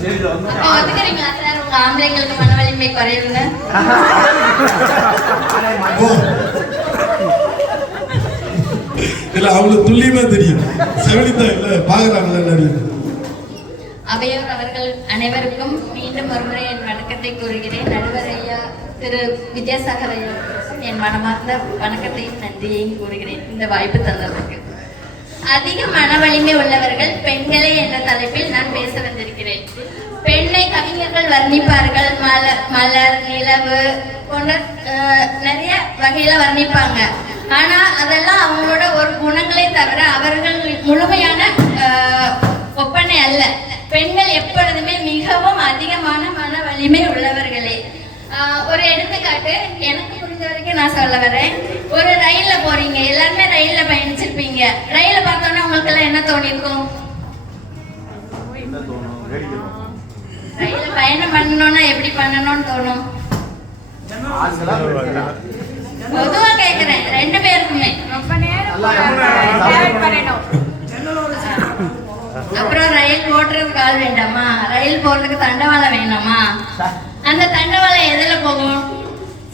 ஒத்துக்கிறீங்களா சார் உங்க ஆம்பளைங்களுக்கு மன வலிமை குறையுதுன்னு இல்ல அவங்களுக்கு துல்லியமா தெரியும். செவிலித்தா இல்ல பாக்குறாங்கல்ல எல்லாரும். அவையோர் அவர்கள் அனைவருக்கும் மீண்டும் ஒருமுறை என் வணக்கத்தை கூறுகிறேன். நடுவர் ஐயா திரு வித்யாசாகர் ஐயா என் மனமார்ந்த வணக்கத்தையும் நன்றியையும் கூறுகிறேன். இந்த வாய்ப்பு தந்ததற்கு. அதிக மன வலிமை உள்ளவர்கள் பெண்களே என்ற தலைப்பில் நான் பேச வந்திருக்கிறேன். வர்ணிப்பார்கள். மலர் மலர் நிலவு போன்ற நிறைய வகையில வர்ணிப்பாங்க. ஆனா அதெல்லாம் அவங்களோட ஒரு குணங்களே தவிர அவர்கள் முழுமையான ஒப்பனை அல்ல. பெண்கள் எப்பொழுதுமே மிகவும் அதிகமான மன வலிமை உள்ளவர்களே. ஒரு எடுத்துக்காட்டு எனக்கு புரிஞ்ச வரைக்கும் நான் சொல்ல வரேன். ஒரு ரயில்ல போறீங்க எல்லாருமே ரயில்ல பயணிச்சிருப்பீங்க. ரயில பார்த்தோன்னா உங்களுக்கு எல்லாம் என்ன தோணிருக்கும் ரயில்ல பயணம் பண்ணணும்னா எப்படி பண்ணணும்னு தோணும்? பொதுவா கேக்குறேன். ரெண்டு பேருக்குமே. ரொம்ப நேரம் பண்ணணும். அப்புறம் ரயில் ஓட்டுறதுக்கு ஆள் வேண்டாமா? ரயில் போறதுக்கு தண்டவாளம் வேணாமா அந்த தண்டவாளம் எதுல போகும்?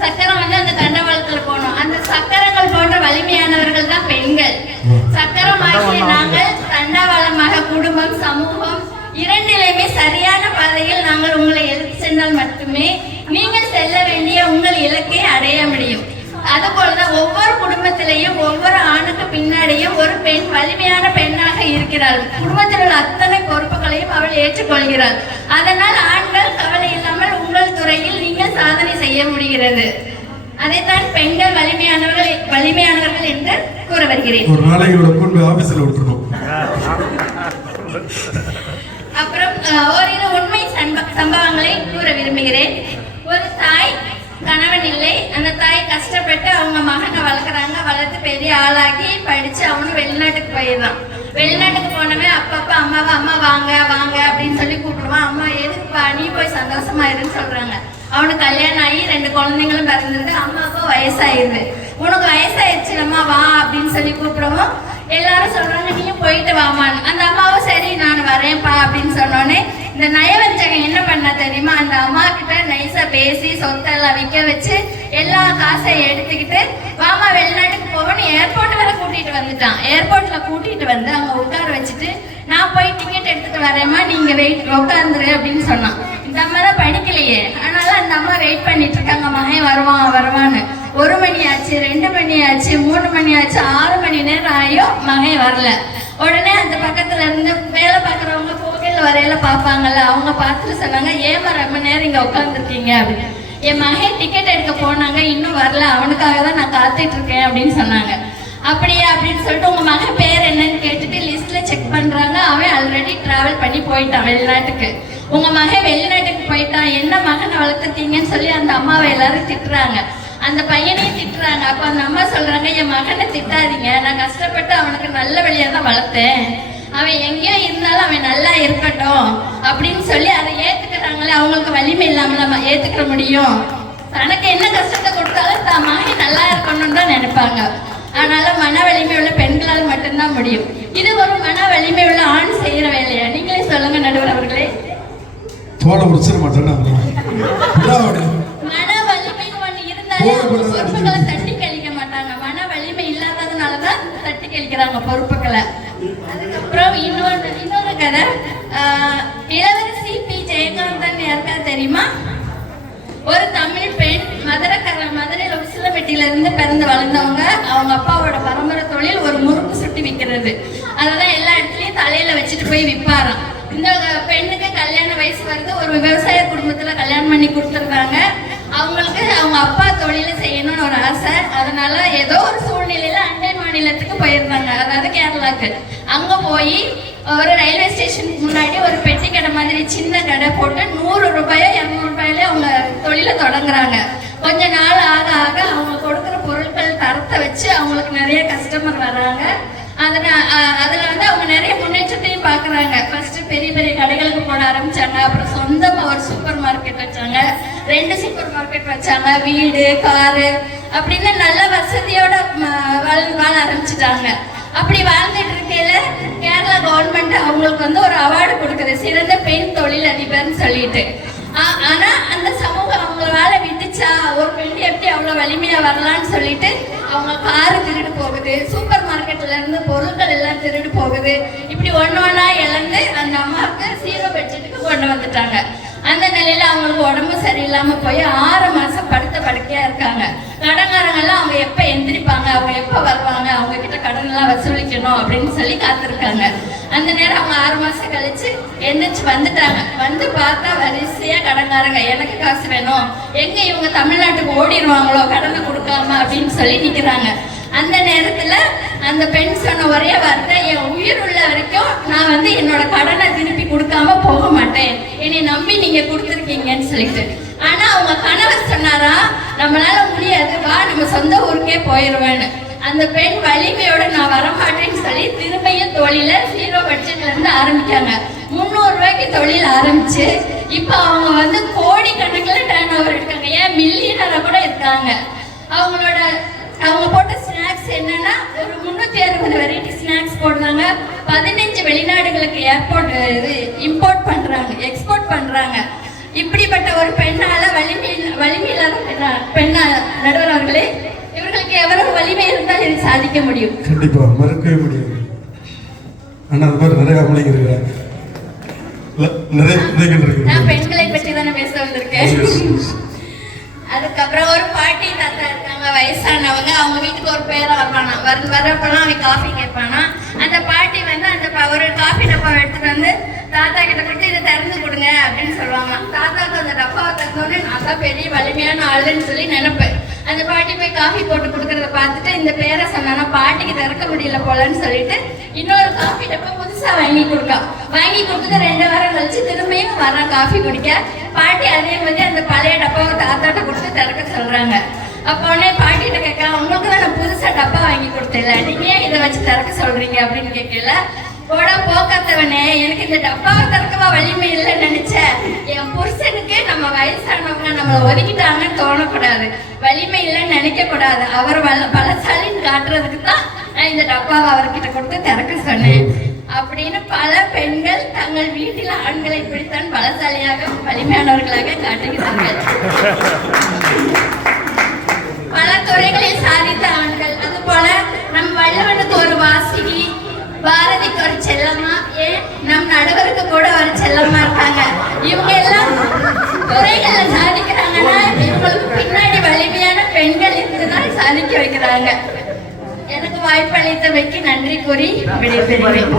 சக்கரம் வந்து அந்த தண்டவாளத்துல போகணும். அந்த சக்கரங்கள் போன்ற வலிமையானவர்கள் தான் பெண்கள். சக்கரமாகிய நாங்கள் தண்டவாளமாக குடும்பம் சமூகம் இரண்டிலுமே சரியான பாதையில் நாங்கள் உங்களை எடுத்து சென்றால் மட்டுமே நீங்கள் செல்ல வேண்டிய உங்கள் இலக்கை அடைய முடியும். அதுபோலதான் ஒவ்வொரு குடும்பத்திலையும் ஒவ்வொரு ஆணுக்கு பின்னாடியும் ஒரு பெண் வலிமையான பெண்ணாக இருக்கிறாள் குடும்பத்தில் உள்ள அத்தனை பொறுப்புகளையும் அவள் ஏற்றுக்கொள்கிறாள். அதனால் ஆண்கள் கவலை இல்லாமல் உங்கள் துறையில் நீங்கள் சாதனை செய்ய முடிகிறது. அதைத்தான் பெண்கள் வலிமையானவர்கள் வலிமையானவர்கள் என்று கூற வருகிறேன். ஒரு நாளைக்கு கொண்டு ஆபீஸ்ல அஹ், ஓரிரு உண்மை சம்ப- சம்பவங்களை கூற விரும்புகிறேன். ஒரு தாய் கணவன் இல்லை. அந்த தாய் கஷ்டப்பட்டு அவங்க மகனை வளர்க்குறாங்க. வளர்த்து பெரிய ஆளாக்கி படிச்சு அவனும் வெளிநாட்டுக்கு போயிடுறான். வெளிநாட்டுக்கு போனவன் அப்பப்போ அம்மாவை அம்மா வாங்க வாங்க அப்படின்னு சொல்லி கூப்பிடுவான். அம்மா எதுக்குப்பா? நீ போய் சந்தோஷமா இருன்னு சொல்றாங்க. அவனுக்கு கல்யாணம் ஆகி ரெண்டு குழந்தைங்களும் பிறந்திருக்கு. அம்மாவுக்கும் வயசாயிருது உனக்கு வயசாயிருச்சுலம்மா வா அப்படின்னு சொல்லி கூப்பிடவும் எல்லாரும் சொல்றாங்க நீயும் போயிட்டு வாமான்னு அந்த அம்மாவும் சரி நான் வரேன்ப்பா அப்படின்னு சொன்னோன்னே இந்த நயவஞ்சகம் என்ன பண்ண தெரியுமா? அந்த அம்மா கிட்ட நைஸா பேசி சொத்தெல்லாம் விற்க வச்சு எல்லா காசையும் எடுத்துக்கிட்டு வாமா வெளிநாட்டுக்கு போவோன்னு ஏர்போர்ட் வரை கூட்டிட்டு வந்துட்டான். ஏர்போர்ட்ல கூட்டிட்டு வந்து அங்க உட்கார வச்சுட்டு நான் போய் டிக்கெட் எடுத்துட்டு வரேம்மா. நீங்க வெயிட் உட்காந்துரு அப்படின்னு சொன்னான். இந்த அம்மா தான் படிக்கலையே. அதனால அந்த அம்மா வெயிட் பண்ணிட்டு இருக்காங்க. மகன் வருவான் வருவான்னு. ஒரு மணி ஆச்சு ரெண்டு மணி ஆச்சு மூணு மணி ஆச்சு ஆறு மணி நேரம் ஆயும் மகன் வரல. உடனே அந்த பக்கத்துல இருந்து வேலை பார்க்குறவங்க போகையில் வரையில பார்ப்பாங்கல்ல அவங்க பார்த்துட்டு சொன்னாங்க ஏமா ரொம்ப நேரம் இங்க உட்காந்துருக்கீங்க அப்படின்னு. என் மகன் டிக்கெட் எடுக்க போனாங்க இன்னும் வரல அவனுக்காக தான் நான் காத்துட்டு இருக்கேன் அப்படின்னு சொன்னாங்க. அப்படியா? அப்படின்னு சொல்லிட்டு உங்க மகன் பேர் என்னன்னு கேட்டுட்டு லிஸ்ட்ல செக் பண்றாங்க. அவன் ஆல்ரெடி டிராவல் பண்ணி போயிட்டான் வெளிநாட்டுக்கு. உங்க மகன் வெளிநாட்டுக்கு போயிட்டான். என்ன மகனை வளர்த்துட்டீங்கன்னு சொல்லி அந்த அம்மாவை எல்லாரும் திட்டுறாங்க. அந்த பையனையும் திட்டுறாங்க. அப்ப அந்த அம்மா சொல்றாங்க என் மகனை திட்டாதீங்க. நான் கஷ்டப்பட்டு அவனுக்கு நல்ல வழியா தான் வளர்த்தேன். அவன் எங்கேயோ இருந்தாலும் அவன் நல்லா இருக்கட்டும் அப்படின்னு சொல்லி அதை ஏத்துக்கிறாங்களே அவங்களுக்கு வலிமை இல்லாம நம்ம ஏத்துக்கிற முடியும். தனக்கு என்ன கஷ்டத்தை கொடுத்தாலும் தான் மகன் நல்லா இருக்கணும்னு தான் நினைப்பாங்க. அதனால மன வலிமை உள்ள பெண்களால் மட்டும்தான் முடியும். இது ஒரு மன வலிமை உள்ள ஆண் செய்யற வேலையா? நீங்களே சொல்லுங்க நடுவர் அவர்களே. தோலை உடிச்சிட மாட்டேன்னு மன வலிமைன்னு ஒண்ணு இருந்தாலே பொறுப்புகளை தட்டி கழிக்க மாட்டாங்க. மன வலிமை இல்லாததுனாலதான் தட்டி கழிக்கிறாங்க பொறுப்புகளை. அதுக்கப்புறம் இன்னொன்று இன்னொரு கதை. இளவரசி பி. ஜெயகாந்தன் யாருக்கா தெரியுமா? ஒரு தமிழ் பெண் மதுரைக்கார மதுரையில் உசிலமெட்டியில இருந்து பிறந்து வளர்ந்தவங்க. அவங்க அப்பாவோட பரம்பரை தொழில் ஒரு முறுக்கு சுட்டி விற்கிறது அதெல்லாம் எல்லா இடத்துலையும் தலையில வச்சுட்டு போய் விற்பாராம் இந்த பெண்ணுக்கு கல்யாண வயசு வருது. ஒரு விவசாய குடும்பத்துல கல்யாணம் பண்ணி கொடுத்துருக்காங்க அவங்களுக்கு அவங்க அப்பா தொழில செய்யணும்னு ஒரு ஆசை. அதனால ஏதோ ஒரு சூழ்நிலையில அண்டை மாநிலத்துக்கு போயிருந்தாங்க. அதாவது கேரளாக்கு அங்க போய் ஒரு ரயில்வே ஸ்டேஷனுக்கு முன்னாடி ஒரு பெட்டி கடை மாதிரி சின்ன கடை போட்டு நூறு ரூபாயோ இரநூறு ரூபாயில அவங்க தொழிலை தொடங்குறாங்க. கொஞ்ச நாள் ஆக ஆக அவங்க கொடுக்குற பொருட்கள் தரத்தை வச்சு அவங்களுக்கு நிறைய கஸ்டமர் வராங்க. அதனால அதில் வந்து அவங்க நிறைய முன்னேற்றத்தையும் பார்க்குறாங்க. ஃபர்ஸ்ட் பெரிய பெரிய கடைகளுக்கு போட ஆரம்பிச்சாங்க. அப்புறம் சொந்தமாக ஒரு சூப்பர் மார்க்கெட் வச்சாங்க. ரெண்டு சூப்பர் மார்க்கெட் வச்சாங்க. வீடு காரு அப்படின்னு நல்ல வசதியோட வாழ ஆரம்பிச்சிட்டாங்க. அப்படி வாழ்ந்துட்டு இருக்கையில கேரளா கவர்மெண்ட் அவங்களுக்கு வந்து ஒரு அவார்டு கொடுக்குது. சிறந்த பெண் தொழில் அதிபர்னு சொல்லிட்டு ஆனா அந்த சமூகம் அவங்கள வாழ விட்டுச்சா? ஒரு பெண் எப்படி அவ்வளவு வலிமையா வரலாம்னு சொல்லிட்டு அவங்க காரு திருடு போகுது. சூப்பர் மார்க்கெட்ல இருந்து பொருட்கள் எல்லாம் திருடு போகுது. இப்படி ஒன்னு ஒன்னா இழந்து அந்த அம்மா சீரோ பெட்ஷீட்டுக்கு கொண்டு வந்துட்டாங்க அந்த நிலையில அவங்களுக்கு உடம்பு சரியில்லாம போய் ஆறு மாசம் படுத்த படுக்கையா இருக்காங்க. கடன்காரங்க எல்லாம் அவங்க எப்ப எந்திரிப்பாங்க? அவங்க எப்ப வருவாங்க? அவங்க கிட்ட கடன் எல்லாம் வசூலிக்கணும் அப்படின்னு சொல்லி காத்திருக்காங்க. அந்த நேரம் அவங்க ஆறு மாசம் கழிச்சு எந்திரிச்சு வந்துட்டாங்க. வந்து பார்த்தா வரிசையா கடன்காரங்க எனக்கு காசு வேணும். எங்க இவங்க தமிழ்நாட்டுக்கு ஓடிடுவாங்களோ? கடனை கொடுக்காம? அப்படின்னு சொல்லி நிக்கிறாங்க. அந்த நேரத்துல அந்த பெண் சொன்ன ஒரே வார்த்தை என் உயிர் உள்ள வரைக்கும் நான் வந்து என்னோட கடனை திருப்பி கொடுக்காம போக மாட்டேன். என்னை நம்பி நீங்க கொடுத்துருக்கீங்கன்னு சொல்லிட்டு. ஆனா அவங்க கணவர் சொன்னாரா நம்மளால முடியாது வா நம்ம சொந்த ஊருக்கே போயிடுவேன்னு அந்த பெண் வலிமையோட நான் வரமாட்டேன்னு சொல்லி திரும்பியும் தொழில ஜீரோ பட்ஜெட்ல இருந்து ஆரம்பிக்காங்க. முந்நூறு ரூபாய்க்கு தொழில் ஆரம்பிச்சு இப்போ அவங்க வந்து கோடி கணக்கில் டேர்ன் ஓவர் இருக்காங்க. ஏன் மில்லியனரை கூட இருக்காங்க. அவங்களோட அவங்க போட்ட ஸ்நாக்ஸ் என்னன்னா ஒரு முந்நூற்றி அறுபது வெரைட்டி ஸ்நாக்ஸ் போடுறாங்க. பதினஞ்சு வெளிநாடுகளுக்கு ஏர்போர்ட் இது இம்போர்ட் பண்றாங்க எக்ஸ்போர்ட் பண்றாங்க. இப்படிப்பட்ட ஒரு பெண்ணால வலிமை வலிமை இல்லாத பெண்ணா பெண்ணா நடுவர் அவர்களே இவர்களுக்கு எவ்வளவு வலிமை இருந்தால் இதை சாதிக்க முடியும்? கண்டிப்பா மறுக்கவே முடியாது. ஆனா அது மாதிரி நிறைய ஆம்பளைங்க இருக்கிறாங்க நிறைய நான் பெண்களை பற்றி தானே பேச வந்திருக்கேன். அதுக்கப்புறம் ஒரு பாட்டி தாத்தா இருக்காங்க வயசானவங்க. அவங்க வீட்டுக்கு ஒரு பேர் வரப்பானா வர வரப்பெல்லாம் அவன் காஃபி கேட்பானா. அந்த பாட்டி வந்து அந்த ஒரு காஃபி டப்பாவை எடுத்துட்டு வந்து தாத்தா கிட்ட கொடுத்து இதை திறந்து கொடுங்க அப்படின்னு சொல்லுவாங்க. தாத்தாவுக்கு அந்த டப்பாவை திறந்தோடனே நான் தான் பெரிய வலிமையான ஆளுன்னு சொல்லி நினைப்பேன். அந்த பாட்டி போய் காஃபி போட்டு கொடுக்கறத பார்த்துட்டு இந்த பேரை சொன்னா பாட்டிக்கு திறக்க முடியல போலன்னு சொல்லிட்டு இன்னொரு காஃபி டப்பா புதுசா வாங்கி கொடுக்கா. வாங்கி கொடுத்துட்டு ரெண்டு வாரம் கழிச்சு திரும்பியும் வரான் காஃபி குடிக்க. பாட்டி அதே மாதிரி அந்த பழைய டப்பாவை தாத்தாட்ட கொடுத்து திறக்க சொல்றாங்க. அப்போ உடனே பாட்டிகிட்ட கேட்க உங்களுக்கு தான் நான் புதுசா டப்பா வாங்கி கொடுத்தேன்ல நீங்க ஏன் இதை வச்சு திறக்க சொல்றீங்க? அப்படின்னு கேட்கல போட போக்காத்தவனே எனக்கு இந்த டப்பாவை அப்பா வலிமை இல்லைன்னு நினைச்ச என் புருஷனுக்கு நம்ம வயசானவங்க நம்மளை ஒதுக்கிட்டாங்கன்னு தோணக்கூடாது வலிமை இல்லைன்னு நினைக்க கூடாது அவர் வல்ல பலசாலின்னு காட்டுறதுக்கு தான் நான் இந்த டப்பாவை அவர்கிட்ட கொடுத்து திறக்க சொன்னேன். அப்படின்னு பல பெண்கள் தங்கள் வீட்டில் ஆண்களை இப்படித்தான் பலசாலியாக வலிமையானவர்களாக காட்டுகிறார்கள். பல துறைகளில் சாதித்த ஆண்கள். அது போல நம் வல்லவனுக்கு ஒரு வாசினி பாரதிக்கு ஒரு செல்லமா ஏன் செல்லம்மா இவங்க எல்லாம் துறைகள்ல சாதிக்கிறாங்கன்னா இவங்களுக்கு பின்னாடி வலிமையான பெண்கள் இருந்துதான் சாதிக்க வைக்கிறாங்க. எனக்கு வாய்ப்பு அளித்தமைக்கு நன்றி கூறி விடைபெறுகிறேன்.